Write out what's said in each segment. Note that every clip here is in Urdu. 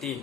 3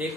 1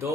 2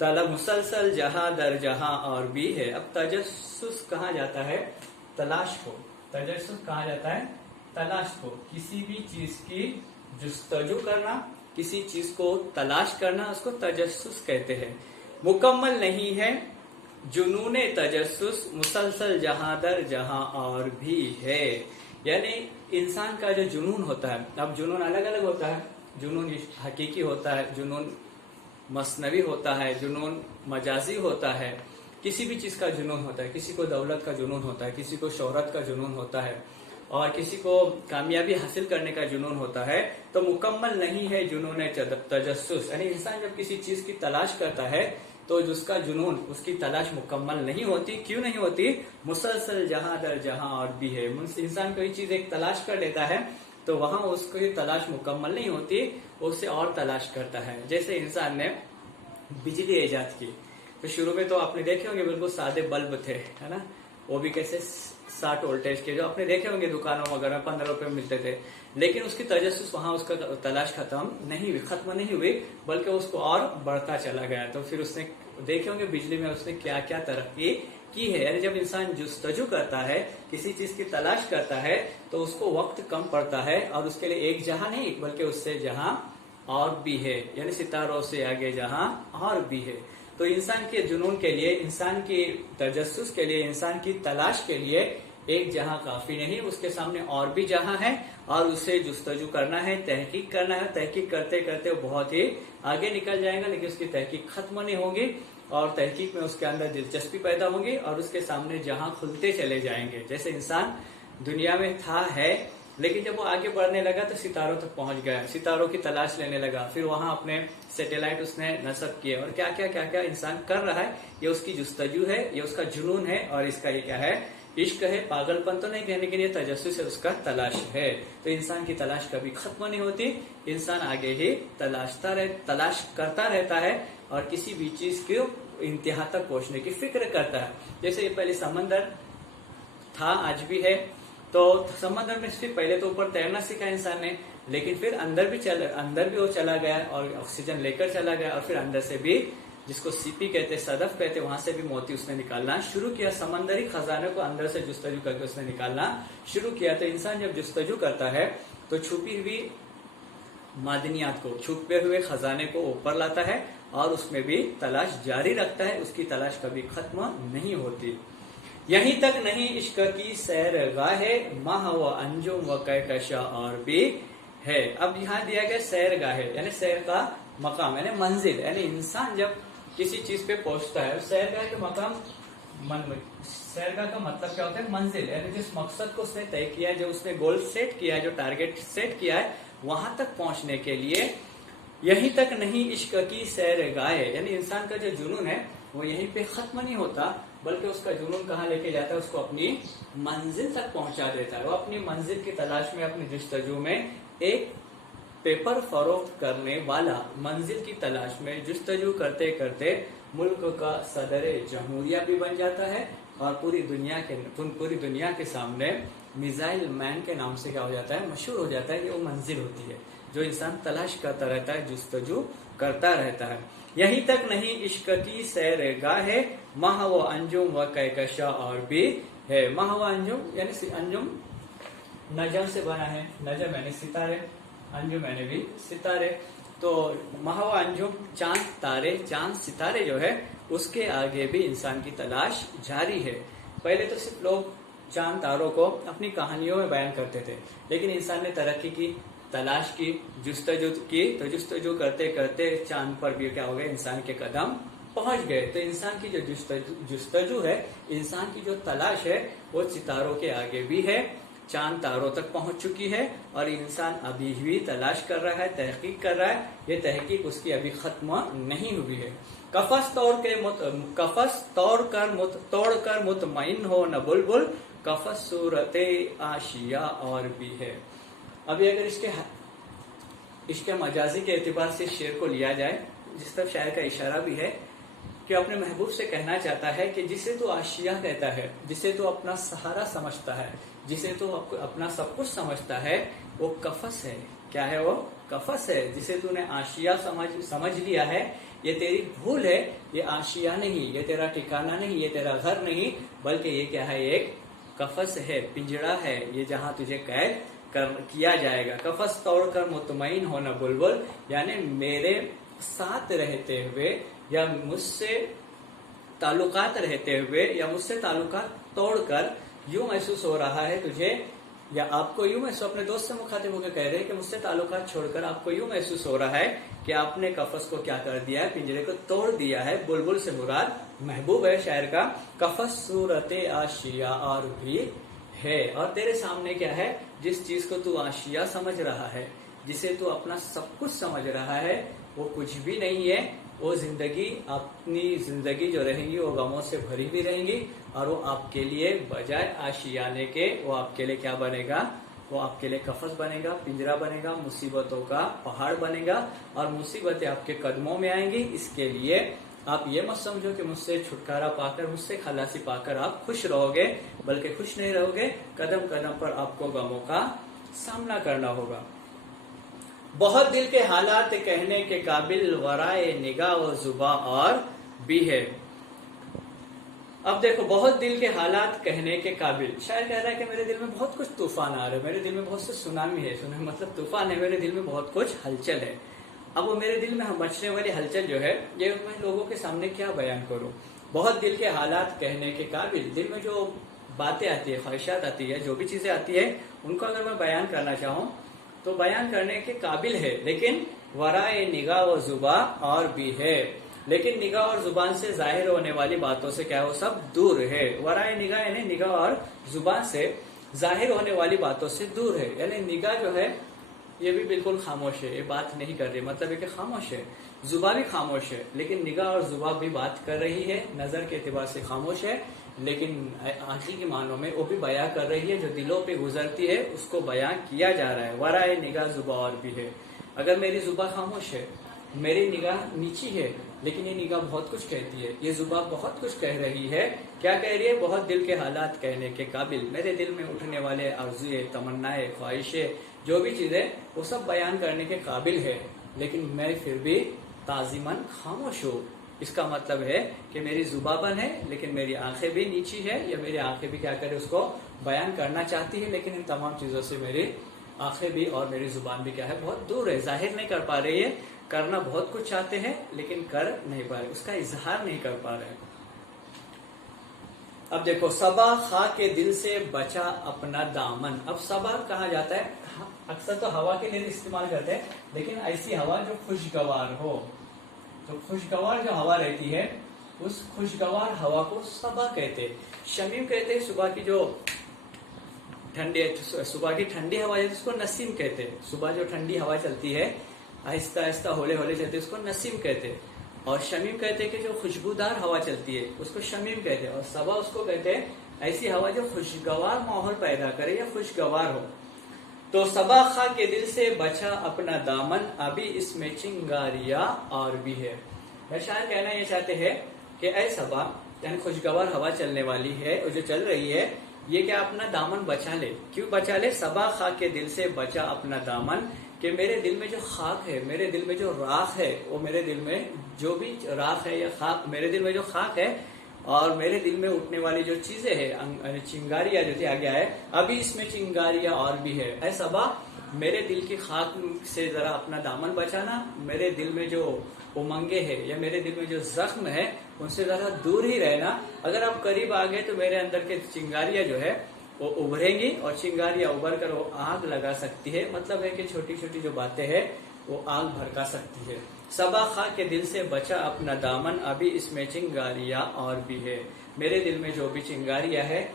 مسلسل جہاں در جہاں اور بھی ہے. اب تجسس کہا جاتا ہے تلاش کو. تجسس کہا جاتا ہے تلاش کو. کسی بھی چیز کی جستجو کرنا، کسی چیز کو تلاش کرنا، اس کو تجسس کہتے ہیں. مکمل نہیں ہے جنون تجسس، مسلسل جہاں در جہاں اور بھی ہے. یعنی انسان کا جو جنون ہوتا ہے، اب جنون الگ الگ ہوتا ہے. جنون حقیقی ہوتا ہے، جنون مصنوی ہوتا ہے، جنون مجازی ہوتا ہے. کسی بھی چیز کا جنون ہوتا ہے. کسی کو دولت کا جنون ہوتا ہے، کسی کو شہرت کا جنون ہوتا ہے، اور کسی کو کامیابی حاصل کرنے کا جنون ہوتا ہے. تو مکمل نہیں ہے جنون تجسس، یعنی انسان جب کسی چیز کی تلاش کرتا ہے تو جس کا جنون، اس کی تلاش مکمل نہیں ہوتی. کیوں نہیں ہوتی؟ مسلسل جہاں در جہاں اور بھی ہے. انسان کوئی چیز ایک تلاش کر لیتا ہے تو وہاں اس کی تلاش مکمل نہیں ہوتی، اسے اور تلاش کرتا ہے. جیسے انسان نے بجلی ایجاد کی تو شروع میں تو آپ نے دیکھے ہوں گے بالکل سادے بلب تھے، ہے نا، وہ بھی کیسے 60 وولٹیج کے، جو آپ نے دیکھے ہوں گے دکانوں وغیرہ میں 15 روپے میں ملتے تھے. لیکن اس کی تجسس وہاں، اس کا تلاش ختم نہیں ہوئی بلکہ اس کو اور بڑھتا چلا گیا. تو پھر اس نے دیکھے ہوں گے بجلی میں اس نے کیا کیا ترقی کی ہے. یعنی جب انسان جستجو کرتا ہے، کسی چیز کی تلاش کرتا ہے تو اس کو وقت کم پڑتا ہے، اور اس کے لیے ایک جہاں نہیں بلکہ اس سے جہاں اور بھی ہے. یعنی ستاروں سے آگے جہاں اور بھی ہے. تو انسان کے جنون کے لیے، انسان کی تجسس کے لیے، انسان کی تلاش کے لیے ایک جہاں کافی نہیں، اس کے سامنے اور بھی جہاں ہے، اور اسے جستجو کرنا ہے، تحقیق کرنا ہے. تحقیق کرتے کرتے وہ بہت ہی آگے نکل جائے گا، لیکن اس کی تحقیق ختم نہیں ہوگی، اور تحقیق میں اس کے اندر دلچسپی پیدا ہوگی، اور اس کے سامنے جہاں کھلتے چلے جائیں گے. جیسے انسان دنیا میں ہے، لیکن جب وہ آگے بڑھنے لگا تو ستاروں تک پہنچ گیا، ستاروں کی تلاش لینے لگا، پھر وہاں اپنے سیٹلائٹ اس نے نصب کیے، اور کیا کیا انسان کر رہا ہے. یہ اس کی جستجو ہے، یہ اس کا جنون ہے، اور اس کا یہ کیا ہے؟ عشق ہے. پاگل پن تو نہیں کہنے کے لیے، تجسس ہے، اس کا تلاش ہے. تو انسان کی تلاش کبھی ختم نہیں ہوتی. انسان آگے ہی تلاش کرتا رہتا ہے، اور کسی بھی چیز کو انتہا تک پہنچنے کی فکر کرتا ہے. جیسے یہ پہلے سمندر تھا، آج بھی ہے. تو سمندر میں صرف پہلے تو اوپر تیرنا سیکھا انسان نے، لیکن پھر اندر بھی وہ چلا گیا اور آکسیجن لے کر چلا گیا، اور پھر اندر سے بھی، جس کو سیپی کہتے، صدف کہتے، وہاں سے بھی موتی اس نے نکالنا شروع کیا. سمندری خزانے کو اندر سے جستجو کر کے اس نے نکالنا شروع کیا. تو انسان جب جستجو کرتا ہے تو چھپی ہوئی معدنیات کو، چھپے ہوئے خزانے کو اوپر لاتا ہے، اور اس میں بھی تلاش جاری رکھتا ہے. اس کی تلاش کبھی ختم نہیں ہوتی. یہیں تک نہیں عشق کی سیر گاہ ہے، ماہ و انجم و کہکشاں اور بھی ہے. اب یہاں دیا گیا سیر گاہ، یعنی سیر کا مقام، یعنی منزل. یعنی انسان جب کسی چیز پہ پہنچتا ہے، سیر گاہ کے مقام، سیر گاہ کا مطلب کیا ہوتا ہے؟ منزل. یعنی جس مقصد کو اس نے طے کیا ہے، جو اس نے گول سیٹ کیا ہے، جو ٹارگیٹ سیٹ کیا ہے، وہاں تک پہنچنے کے لیے یہیں تک نہیں عشق کی سیر گاہ. یعنی انسان کا جو جنون ہے وہ یہیں پہ ختم نہیں ہوتا، بلکہ اس کا جنون کہاں لے کے جاتا ہے؟ اس کو اپنی منزل تک پہنچا دیتا ہے. وہ اپنی منزل کی تلاش میں، اپنی جستجو میں، ایک پیپر فروخت کرنے والا منزل کی تلاش میں جستجو کرتے کرتے ملک کا صدر جمہوریہ بھی بن جاتا ہے، اور پوری دنیا کے سامنے میزائل مین کے نام سے کیا ہو جاتا ہے؟ مشہور ہو جاتا ہے. یہ وہ منزل ہوتی ہے جو انسان تلاش کرتا رہتا ہے، جستجو کرتا رہتا ہے. یہیں تک نہیں عشق کی سیر گاہ ہے، ماہ و انجم و کہکشاں اور بھی ہے. ماہ و انجم یعنی انجم نجم سے بنا ہے، نجم یعنی ستارے، انجم یعنی بھی ستارے. تو ماہ و انجم چاند تارے، چاند ستارے جو ہے، اس کے آگے بھی انسان کی تلاش جاری ہے. پہلے تو صرف لوگ چاند تاروں کو اپنی کہانیوں میں بیان کرتے تھے، لیکن انسان نے ترقی کی، تلاش کی، جستجو کی. تو جستجو کرتے کرتے چاند پر بھی کیا ہو گیا؟ انسان کے قدم پہنچ گئے. تو انسان کی جو جستجو ہے، انسان کی جو تلاش ہے، وہ ستاروں کے آگے بھی ہے، چاند تاروں تک پہنچ چکی ہے، اور انسان ابھی بھی تلاش کر رہا ہے، تحقیق کر رہا ہے. یہ تحقیق اس کی ابھی ختم نہیں ہوئی ہے. کفس توڑ کر مطمئن ہو نہ بلبل، کفس صورت آشیا اور بھی ہے. ابھی اگر اس کے مجازی کے اعتبار سے شعر کو لیا جائے، جس طرف شاعر کا اشارہ بھی ہے کہ اپنے محبوب سے کہنا چاہتا ہے کہ جسے تو آشیا کہتا ہے، جسے تو اپنا سہارا سمجھتا ہے، جسے تو اپنا سب کچھ سمجھتا ہے، وہ کفس ہے. کیا ہے وہ؟ کفس ہے. جسے تو نے آشیا سمجھ لیا ہے، یہ تیری بھول ہے، یہ آشیا نہیں، یہ تیرا ٹھکانہ نہیں، یہ تیرا گھر نہیں، بلکہ یہ کیا ہے، ایک قفس ہے، پنجرا ہے، یہ جہاں تجھے قید کیا جائے گا۔ قفس توڑ کر مطمئن ہونا بلبل، یعنی میرے ساتھ رہتے ہوئے یا مجھ سے تعلقات رہتے ہوئے یا مجھ سے تعلقات توڑ کر یوں محسوس ہو رہا ہے تجھے، یا آپ کو یوں محسوس، اپنے دوست سے مخاطب ہو کے کہہ رہے ہیں کہ مجھ سے تعلقات چھوڑ کر آپ کو یوں محسوس ہو رہا ہے کہ آپ نے قفس کو کیا کر دیا ہے، پنجرے کو توڑ دیا ہے۔ بلبل سے مراد محبوب ہے شاعر کا، قفس صورت آشیا اور بھی ہے، اور تیرے سامنے کیا ہے، جس چیز کو تو آشیا سمجھ رہا ہے، جسے تو اپنا سب کچھ سمجھ رہا ہے، وہ کچھ بھی نہیں ہے۔ وہ زندگی، اپنی زندگی جو رہیں گی وہ غموں سے بھری بھی رہیں گی، اور وہ آپ کے لیے بجائے آشیانے کے وہ آپ کے لیے کیا بنے گا، وہ آپ کے لیے قفس بنے گا، پنجرا بنے گا، مصیبتوں کا پہاڑ بنے گا، اور مصیبتیں آپ کے قدموں میں آئیں گی۔ اس کے لیے آپ یہ مت سمجھو کہ مجھ سے چھٹکارا پا کر، مجھ سے خلاصی پا کر آپ خوش رہو گے، بلکہ خوش نہیں رہو گے، قدم قدم پر آپ کو غموں کا سامنا کرنا ہوگا۔ بہت دل کے حالات کہنے کے قابل، ورائے نگاہ و زباں اور بھی ہے۔ اب دیکھو، بہت دل کے حالات کہنے کے قابل، شاعر کہہ رہا ہے کہ میرے دل میں بہت کچھ طوفان آ رہے، میرے دل میں بہت سے سونامی ہے، مطلب طوفان ہے، میرے دل میں بہت کچھ ہلچل ہے۔ اب وہ میرے دل میں مچنے والی ہلچل جو ہے، یہ میں لوگوں کے سامنے کیا بیان کروں۔ بہت دل کے حالات کہنے کے قابل، دل میں جو باتیں آتی ہے، خواہشات آتی ہے، جو بھی چیزیں آتی ہے، ان کو اگر میں بیان کرنا چاہوں تو بیان کرنے کے قابل ہے، لیکن ورائے نگاہ و زباں اور بھی ہے، لیکن نگاہ اور زبان سے ظاہر ہونے والی باتوں سے کیا وہ سب دور ہے۔ ورائے نگاہ یعنی نگاہ اور زبان سے ظاہر ہونے والی باتوں سے دور ہے، یعنی نگاہ جو ہے یہ بھی بالکل خاموش ہے، یہ بات نہیں کر رہی، مطلب ہے کہ خاموش ہے، زبان بھی خاموش ہے، لیکن نگاہ اور زبان بھی بات کر رہی ہے، نظر کے اعتبار سے خاموش ہے، لیکن آنکھی کے معنوں میں وہ بھی بیان کر رہی ہے، جو دلوں پہ گزرتی ہے اس کو بیان کیا جا رہا ہے۔ ورائے نگاہ زبان اور بھی ہے، اگر میری زبان خاموش ہے، میری نگاہ نیچی ہے، لیکن یہ نگاہ بہت کچھ کہتی ہے، یہ زبان بہت کچھ کہہ رہی ہے۔ کیا کہہ رہی ہے؟ بہت دل کے حالات کہنے کے قابل، میرے دل میں اٹھنے والے آرزوئیں، تمنائیں، خواہشیں، جو بھی چیزیں، وہ سب بیان کرنے کے قابل ہے، لیکن میں پھر بھی تعظیماً خاموش ہوں۔ اس کا مطلب ہے کہ میری زبان بند ہے، لیکن میری آنکھیں بھی نیچی ہے، یا میری آنکھیں بھی کیا کرے، اس کو بیان کرنا چاہتی ہے، لیکن ان تمام چیزوں سے میری آنکھیں بھی اور میری زبان بھی کیا ہے، بہت دور ہے، ظاہر نہیں کر پا رہی ہے۔ کرنا بہت کچھ چاہتے ہیں، لیکن کر نہیں پا رہے، اس کا اظہار نہیں کر پا رہے۔ اب دیکھو، صبا خاک کے دل سے بچا اپنا دامن۔ اب صبا کہا جاتا ہے، اکثر تو ہوا کے لیے استعمال کرتے ہیں، لیکن ایسی ہوا جو خوشگوار ہو، تو خوشگوار جو ہوا رہتی ہے، اس خوشگوار ہوا کو صبا کہتے ہیں۔ شمیم کہتے ہیں صبح کی جو صبح کی ٹھنڈی ہوا ہے، اس کو نسیم کہتے ہیں۔ صبح جو ٹھنڈی ہوا چلتی ہے، آہستہ آہستہ ہولے ہولے چلتے ہیں، اس کو نسیم کہتے ہیں۔ اور شمیم کہتے ہیں کہ جو خوشبودار ہوا چلتی ہے، اس کو شمیم کہتے ہیں۔ اور صبا اس کو کہتے ہیں ایسی ہوا جو خوشگوار ماحول پیدا کرے یا خوشگوار ہو۔ تو صبا خاک کے دل سے بچا اپنا دامن، ابھی اس میں چنگاریاں اور بھی ہے۔ میں شاعر کہنا یہ چاہتے ہیں کہ اے صبا، یعنی خوشگوار ہوا چلنے والی ہے اور جو چل رہی ہے، یہ کیا اپنا دامن بچا لے۔ کیوں بچا لے؟ صبا خاک کے دل سے بچا اپنا دامن، کہ میرے دل میں جو خاک ہے، میرے دل میں جو راکھ ہے، وہ میرے دل میں جو بھی راکھ ہے یا خاک، میرے دل میں جو خاک ہے اور میرے دل میں اٹھنے والی جو چیزیں ہیں، چنگاریاں جو تھی، آگے آئے، ابھی اس میں چنگاریاں اور بھی ہے۔ اے صبا، میرے دل کی خاک سے ذرا اپنا دامن بچانا، میرے دل میں جو امنگیں ہے یا میرے دل میں جو زخم ہے، ان سے ذرا دور ہی رہنا۔ اگر آپ قریب آ گئے تو میرے اندر کے چنگاریاں جو ہے وہ ابھریں گی، اور چنگاریاں ابھر کر وہ آگ لگا سکتی ہے، مطلب ہے کہ چھوٹی چھوٹی جو باتیں ہیں وہ آگ بھڑکا سکتی ہے۔ صبا خاک کے دل سے بچا اپنا دامن، ابھی اس میں چنگاریاں اور بھی ہے۔ میرے دل میں جو بھی چنگاریاں ہے،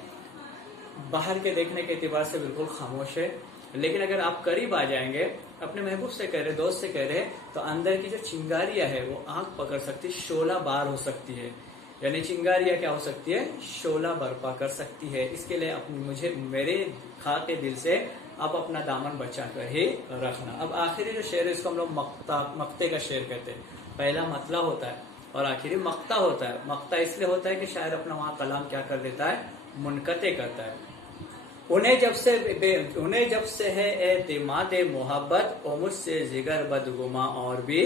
باہر کے دیکھنے کے اعتبار سے بالکل خاموش ہے، لیکن اگر آپ قریب آ جائیں گے، اپنے محبوب سے کہہ رہے، دوست سے کہہ رہے، تو اندر کی جو چنگاریاں ہے وہ آگ پکڑ سکتی، شعلہ بار ہو سکتی ہے۔ یعنی چنگاریاں کیا ہو سکتی ہے؟ شعلہ برپا کر سکتی ہے۔ اس کے لیے مجھے میرے خاک کے دل سے اب اپنا دامن بچا کر ہی رکھنا۔ اب آخری جو شعر ہے، اس کو ہم لوگ مقطع کا شعر کہتے ہیں۔ پہلا مطلع ہوتا ہے اور آخری مقطع ہوتا ہے۔ مقطع اس لیے ہوتا ہے کہ شاعر اپنا وہاں کلام کیا کر دیتا ہے؟ منقطع کرتا ہے۔ انہیں جب سے ہے اعتماد محبت، اور مجھ سے جگر بدگما اور بھی